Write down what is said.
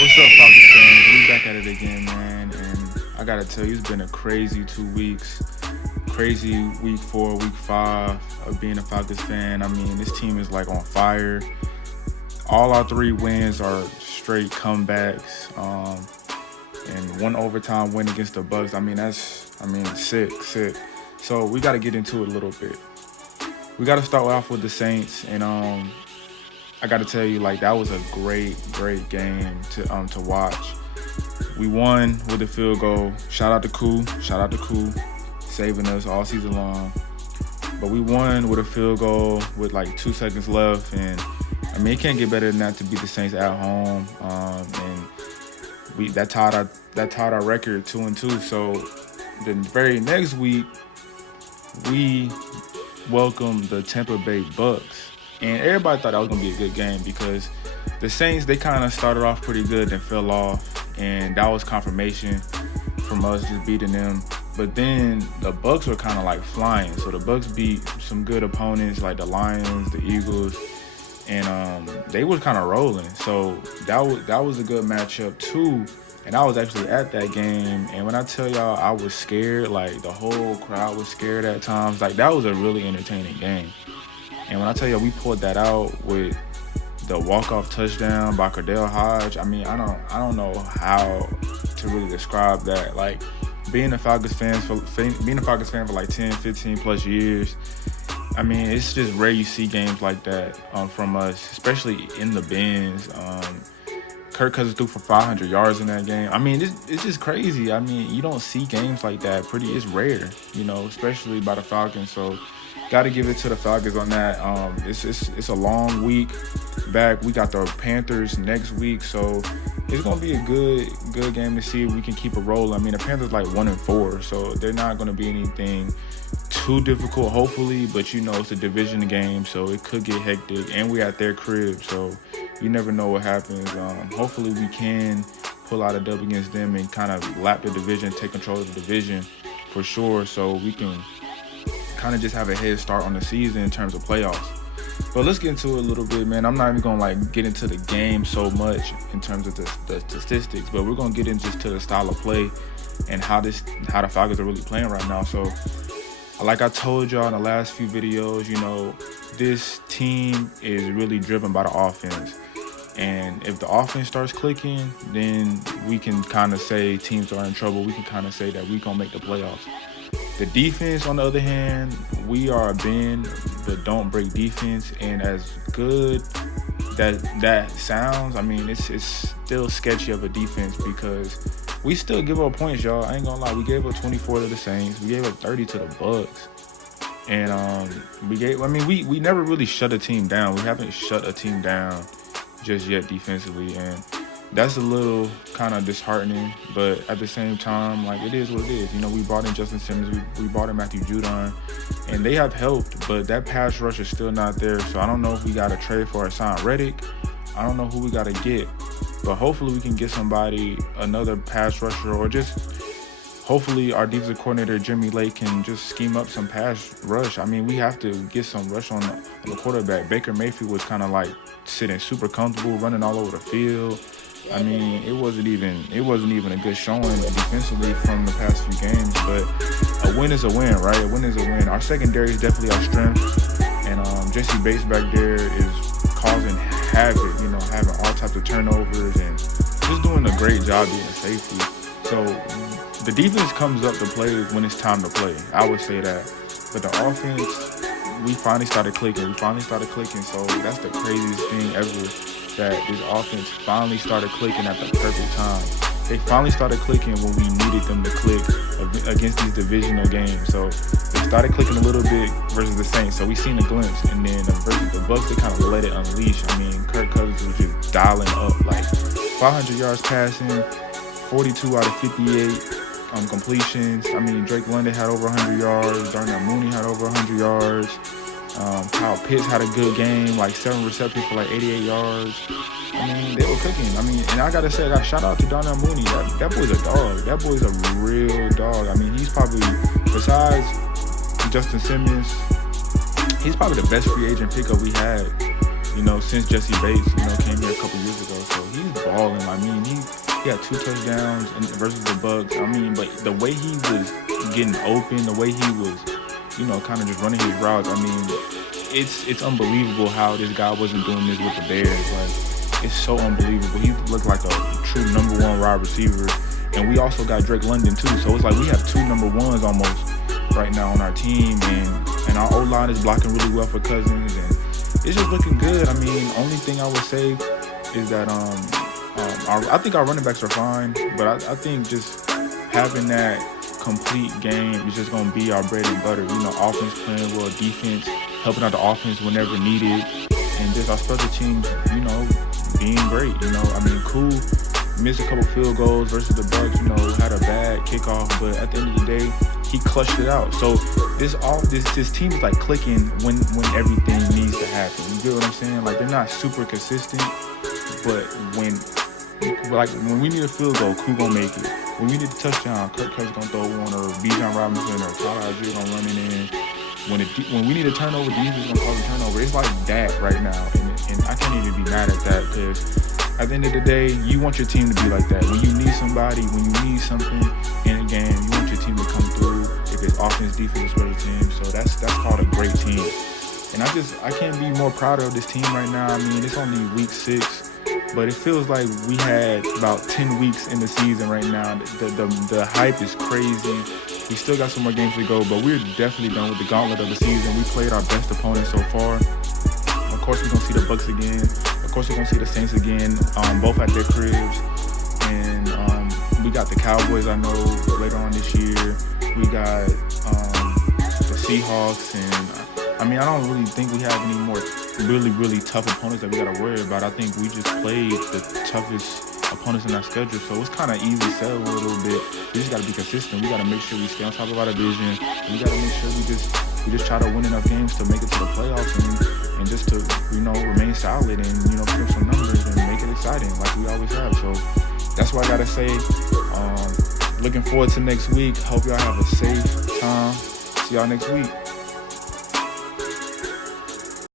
What's up, Falcons fans? We back at it again, man. And I gotta tell you, it's been a crazy 2 weeks. Crazy week 4, week 5 of being a Falcons fan. I mean, this team is like on fire. All our 3 wins are straight comebacks. And one overtime win against the Bucs. Sick. So we gotta get into it a little bit. We gotta start off with the Saints, and I got to tell you, like, that was a great game to watch. We won with a field goal. Shout out to Koo, saving us all season long. But we won with a field goal with like 2 seconds left, and I mean, it can't get better than that to beat the Saints at home. And that tied our record 2-2. So the very next week, we welcomed the Tampa Bay Bucs. And everybody thought that was going to be a good game because the Saints, they kind of started off pretty good and fell off. And that was confirmation from us just beating them. But then the Bucs were kind of like flying. So the Bucs beat some good opponents like the Lions, the Eagles. And they were kind of rolling. So that was a good matchup too. And I was actually at that game. And when I tell y'all I was scared, like the whole crowd was scared at times. Like that was a really entertaining game. And when I tell you we pulled that out with the walk-off touchdown by Cordell Hodge, I mean, I don't know how to really describe that. Like being a Falcons fan for like 10, 15 plus years, I mean, it's just rare you see games like that from us, especially in the bins. Kirk Cousins threw for 500 yards in that game. I mean, it's just crazy. I mean, you don't see games like that. It's rare, especially by the Falcons. So got to give it to the Falcons on that. It's a long week back. We got the Panthers next week, so it's gonna be a good game to see if we can keep it rolling. I mean, the Panthers like 1-4, so they're not gonna be anything too difficult, hopefully. But it's a division game, so it could get hectic, and we're at their crib, so you never know what happens. Hopefully, we can pull out a dub against them and kind of lap the division, take control of the division for sure, so we can kind of just have a head start on the season in terms of playoffs. But let's get into it a little bit, man. I'm not even gonna get into the game so much in terms of the statistics, but we're gonna get into just to the style of play and how the Falcons are really playing right now. So like I told y'all in the last few videos, this team is really driven by the offense. And if the offense starts clicking, then we can kind of say teams are in trouble. We can kind of say that we're gonna make the playoffs. The defense, on the other hand, we are a bend but don't break defense, and as good that sounds, I mean, it's still sketchy of a defense because we still give up points, y'all. I ain't gonna lie, we gave up 24 to the Saints, we gave up 30 to the Bucs, and we never really shut a team down. We haven't shut a team down just yet defensively, and that's a little kind of disheartening, but at the same time, like, it is what it is. We brought in Justin Simmons, we brought in Matthew Judon, and they have helped, but that pass rush is still not there. So I don't know if we got to trade for Hassan Reddick. I don't know who we got to get, but hopefully we can get somebody, another pass rusher, or just hopefully our defensive coordinator, Jimmy Lake, can just scheme up some pass rush. I mean, we have to get some rush on the quarterback. Baker Mayfield was kind of like sitting super comfortable, running all over the field. I mean, it wasn't even a good showing defensively from the past few games, but a win is a win, right? A win is a win. Our secondary is definitely our strength, and Jesse Bates back there is causing havoc, having all types of turnovers and just doing a great job being a safety. So the defense comes up to play when it's time to play. I would say that. But the offense, we finally started clicking. So that's the craziest thing ever, that this offense finally started clicking at the perfect time. They finally started clicking when we needed them to click against these divisional games. So they started clicking a little bit versus the Saints. So we seen a glimpse. And then versus the Bucs, they kind of let it unleash. I mean, Kirk Cousins was just dialing up, like 500 yards passing, 42 out of 58 completions. I mean, Drake London had over 100 yards. Darnell Mooney had over 100 yards. Kyle Pitts had a good game, like 7 receptions for like 88 yards. I mean, they were cooking. I mean, and I gotta say, shout out to Darnell Mooney. That boy's a dog. That boy's a real dog. I mean, he's probably, besides Justin Simmons, he's probably the best free agent pickup we had, since Jesse Bates, came here a couple years ago. So he's balling. I mean, He had 2 touchdowns versus the Bucs. I mean, but the way he was getting open, the way he was, kind of just running his routes. I mean, it's unbelievable how this guy wasn't doing this with the Bears. Like, it's so unbelievable. He looked like a true #1 wide receiver. And we also got Drake London too. So it's like we have 2 #1s almost right now on our team, and our O-line is blocking really well for Cousins, and it's just looking good. I mean, only thing I would say is that I think our running backs are fine, but I think just having that complete game is just gonna be our bread and butter. Offense playing well, defense helping out the offense whenever needed, and just our special teams, being great. I mean, cool. Missed a couple field goals versus the Bucs, had a bad kickoff, but at the end of the day, he clutched it out. So this team is like clicking when everything needs to happen. You get what I'm saying? Like, they're not super consistent, but when we need a field goal, Koo gonna make it. When we need a touchdown, Kirk Cousins gonna throw one, or Bijan Robinson or Tyler Algier gonna run it in. When we need a turnover, defense gonna cause a turnover. It's like that right now, and I can't even be mad at that, because at the end of the day, you want your team to be like that. When you need somebody, when you need something in a game, you want your team to come through. If it's offense, defense, special team, so that's called a great team. And I can't be more proud of this team right now. I mean, it's only week 6, but it feels like we had about 10 weeks in the season right now. The hype is crazy. We still got some more games to go, but we're definitely done with the gauntlet of the season. We played our best opponent so far. Of course, we're gonna see the Bucs again. Of course, we're going to see the Saints again, both at their cribs. And we got the Cowboys, I know, later on this year. We got the Seahawks. And, I mean, I don't really think we have any more really, really tough opponents that we got to worry about. I think we just played the toughest opponents in our schedule. So it's kind of easy to sell a little bit. We just got to be consistent. We got to make sure we stay on top of our division. We got to make sure we just try to win enough games to make it to the playoffs, and just to, remain solid and, put up some numbers and make it exciting like we always have. So that's what I got to say. Looking forward to next week. Hope y'all have a safe time. See y'all next week.